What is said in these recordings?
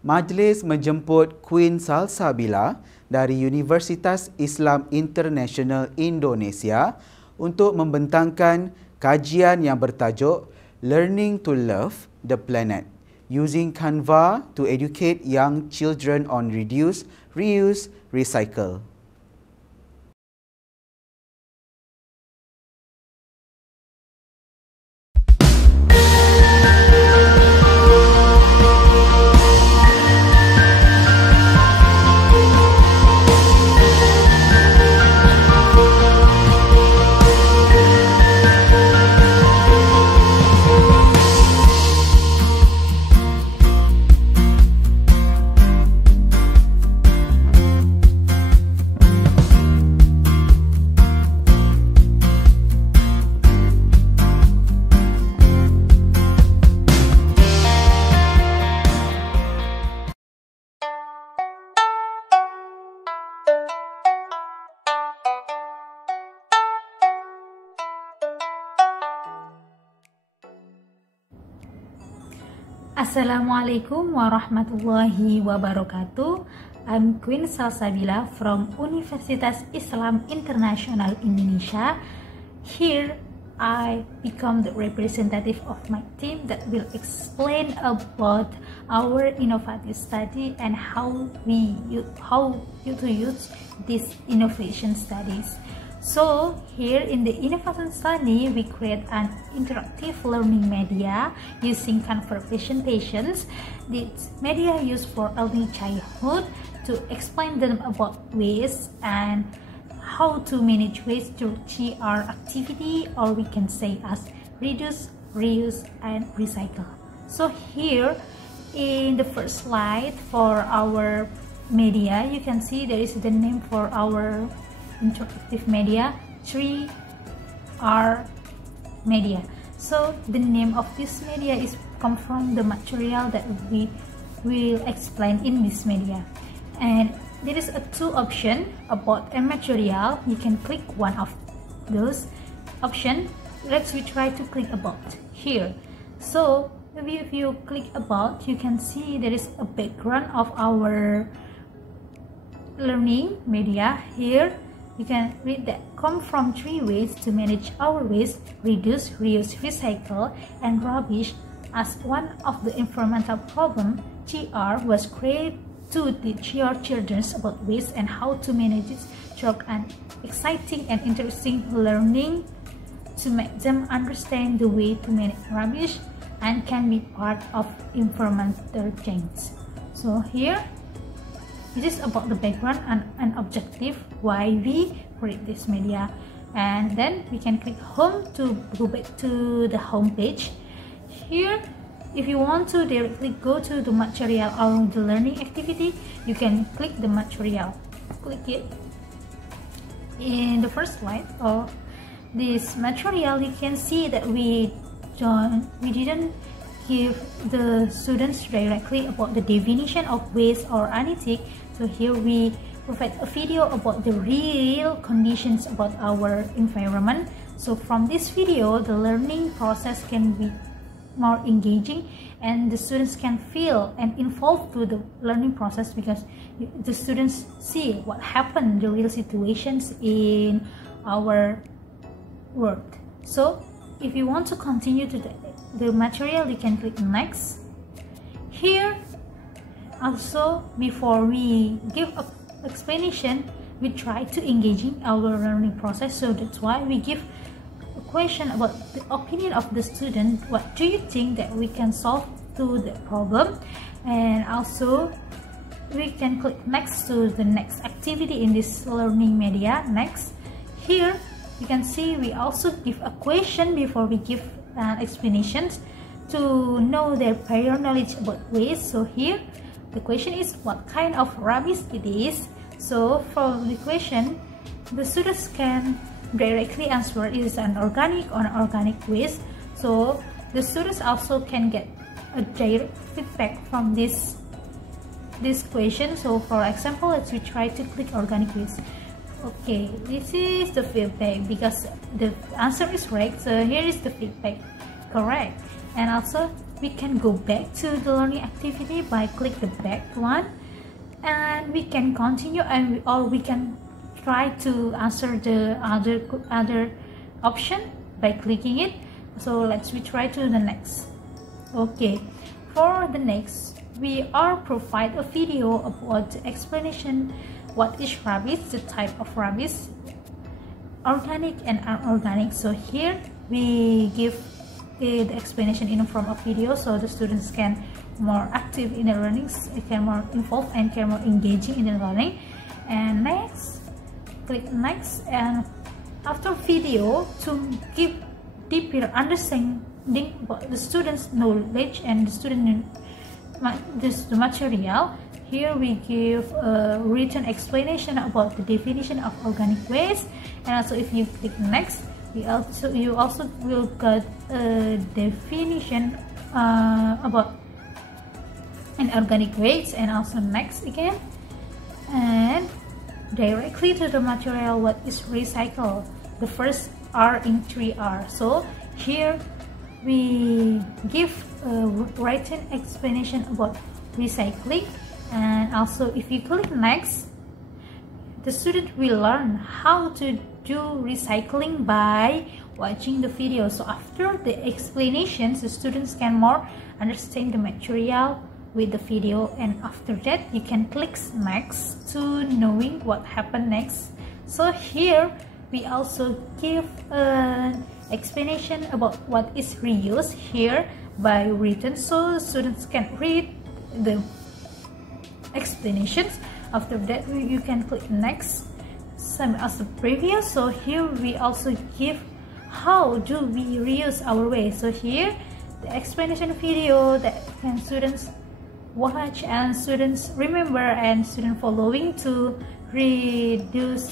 Majlis menjemput Queen Salsabila dari Universitas Islam International Indonesia untuk membentangkan kajian yang bertajuk Learning to Love the Planet, using Canva to educate young children on reduce, reuse, recycle. Assalamualaikum warahmatullahi wabarakatuh. I'm Queen Salsabila from Universitas Islam International Indonesia. Here I become the representative of my team that will explain about our innovative study and how to use these innovation studies. So here in the innovation study, we create an interactive learning media using Canva presentations. This media used for early childhood to explain them about waste and how to manage waste through GR activity, or we can say as reduce, reuse, and recycle. So here in the first slide for our media, you can see there is the name for our interactive media, 3R media. So the name of this media is come from the material that we will explain in this media. And there is a two option about a material. You can click one of those options. Let's we try to click about here. So if you click about, you can see there is a background of our learning media here. You can read that come from 3 ways to manage our waste: reduce, reuse, recycle, and rubbish. As one of the environmental problem, GR was created to teach your children about waste and how to manage it through an exciting and interesting learning to make them understand the way to manage rubbish and can be part of environmental change. So here it is about the background and an objective why we create this media. And then we can click home to go back to the home page. Here, if you want to directly go to the material or the learning activity, you can click the material. Click it. In the first slide of this material, you can see that we didn't give the students directly about the definition of waste or anything. So here we provide a video about the real conditions about our environment. So from this video, the learning process can be more engaging and the students can feel and involved to the learning process, because the students see what happened, the real situations in our world. So if you want to continue to the material, you can click next. Here also, before we give a explanation, we try to engaging our learning process. So that's why we give a question about the opinion of the student. What do you think that we can solve to the problem? And also we can click next to the next activity in this learning media. Next, here you can see we also give a question before we give explanations to know their prior knowledge about waste. So here the question is what kind of rubbish it is. So for the question, the students can directly answer it is an organic or inorganic waste. So the students also can get a direct feedback from this question. So for example, let's try to click organic waste. Okay, this is the feedback because the answer is correct. So here is the feedback, correct. And also we can go back to the learning activity by click the back one, and we can continue, or we can try to answer the other option by clicking it. So let's try to the next. Okay, for the next, we are provide a video about the explanation what is rubbish, the type of rubbish, organic and unorganic. So here we give the explanation in form of video, so the students can more active in the learning, can more involved and can more engaging in the learning. And next, click next, and after video, to give deeper understanding about the students' knowledge and the student the material, here we give a written explanation about the definition of organic waste. And also if you click next, you also will get a definition about inorganic waste. And also next again, and directly to the material what is recycled, the first R in 3R. So here we give a written explanation about recycling. And also if you click next, the student will learn how to do recycling by watching the video. So after the explanations, the students can more understand the material with the video, and after that you can click next to knowing what happened next. So here we also give an explanation about what is reuse here by written, so students can read the explanations. After that you can click next, same as the previous. So here we also give how do we reuse our waste. So here the explanation video that can students watch and students remember and student following to reuse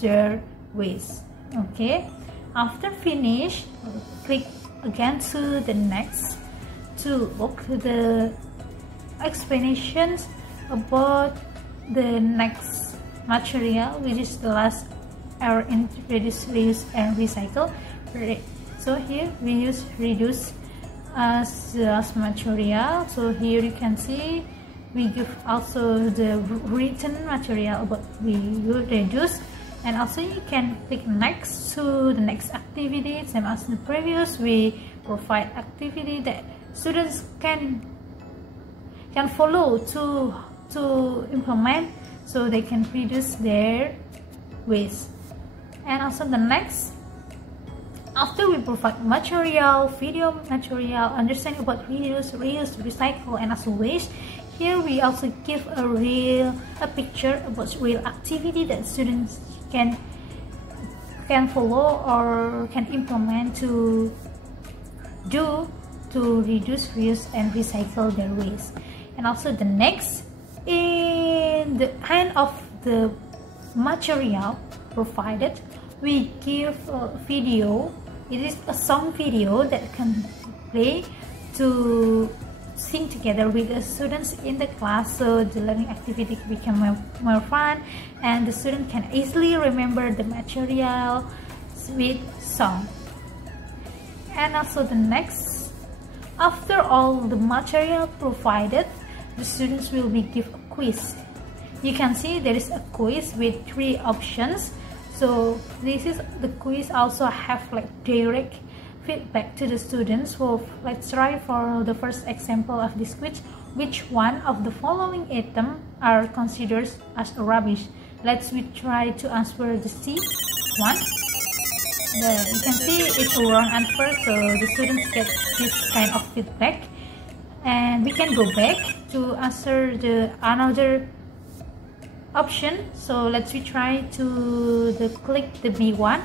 their waste. Okay, after finish, click again to the next to look the explanations about the next material, which is the last R in reduce, reuse and recycle. So here we use reduce as the last material. So here you can see we give also the written material about we reduce. And also you can click next to the next activity, same as the previous. We provide activity that students can follow to implement, so they can reduce their waste. And also the next, after we provide material, video material, understanding about reuse, recycle, and also waste, here we also give a picture about real activity that students can follow or can implement to do to reduce, reuse, and recycle their waste. And also the next, in the end of the material provided, we give a video. It is a song video that can play to sing together with the students in the class, so the learning activity become more fun and the student can easily remember the material with song. And also the next, after all the material provided, the students will be given a quiz. You can see there is a quiz with 3 options. So this is the quiz also have like direct feedback to the students. So let's try for the first example of this quiz. Which one of the following items are considered as rubbish? Let's try to answer the C one. You can see it's a wrong answer, so the students get this kind of feedback. And we can go back to answer the another option. So let's try to click the B1.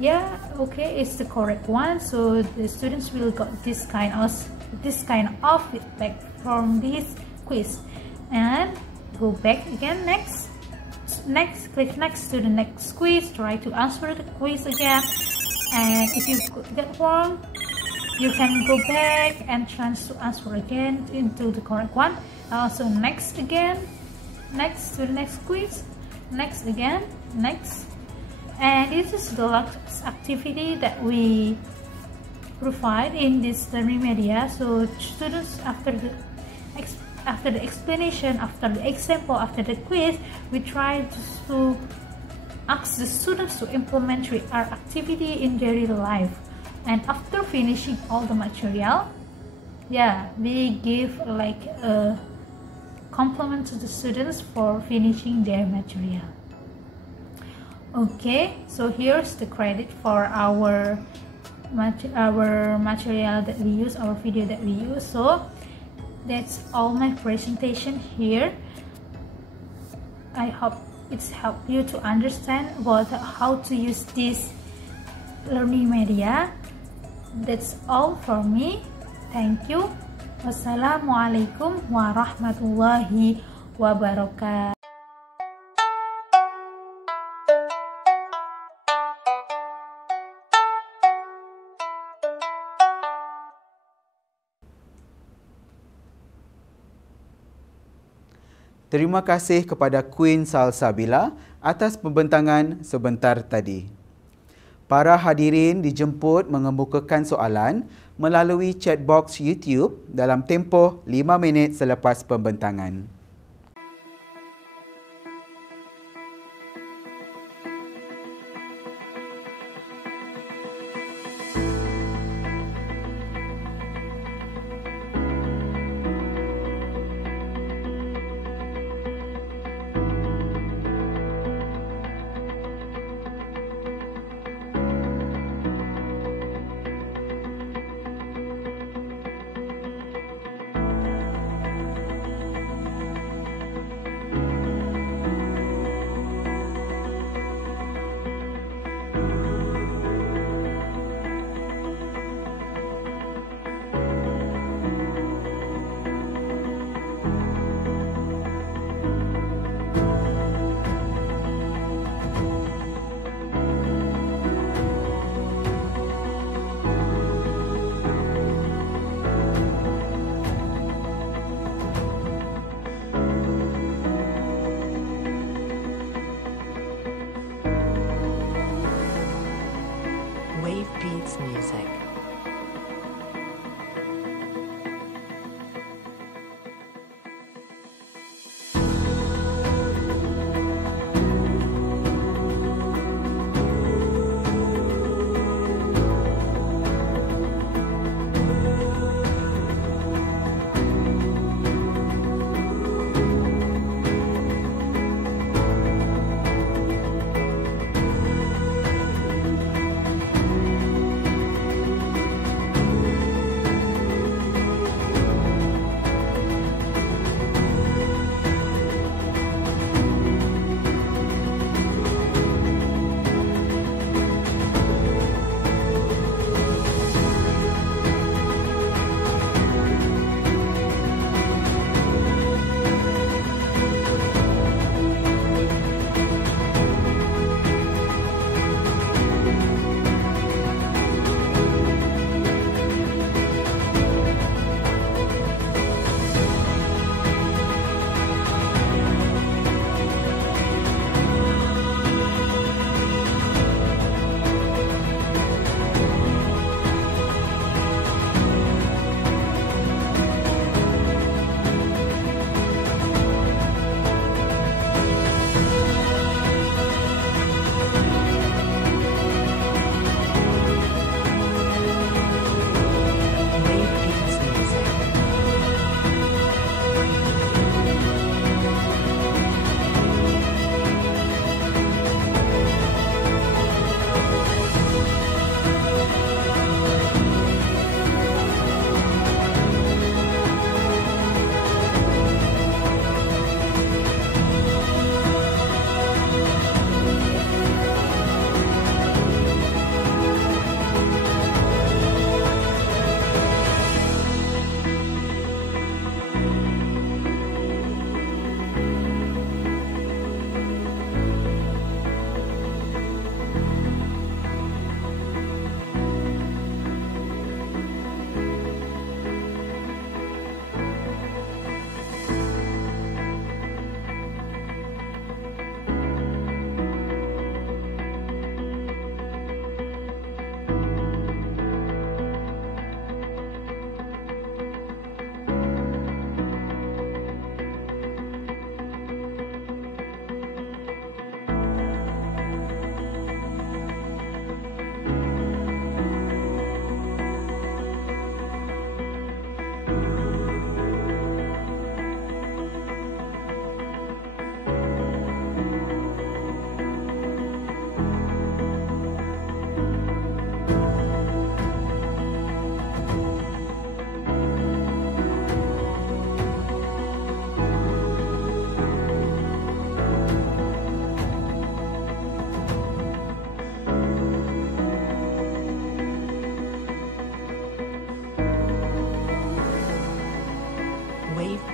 Yeah, okay, it's the correct one. So the students will got this kind of feedback from this quiz. And go back again. Next, click next to the next quiz. Try to answer the quiz again. And if you get wrong, you can go back and try to answer again into the correct one. Also next again, next to the next quiz, next again, next. And this is the last activity that we provide in this learning media. So students, after the explanation, after the example, after the quiz, we try to ask the students to implement our activity in daily life. And after finishing all the material, we give like a compliment to the students for finishing their material. Okay, so here's the credit for our material that we use, our video that we use. So that's all my presentation here. I hope it's helped you to understand about how to use this learning media. That's all for me. Thank you. Wassalamualaikum warahmatullahi wabarakatuh. Terima kasih kepada Queen Salsabila atas pembentangan sebentar tadi. Para hadirin dijemput mengemukakan soalan melalui chat box YouTube dalam tempoh 5 minit selepas pembentangan.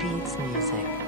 beats music.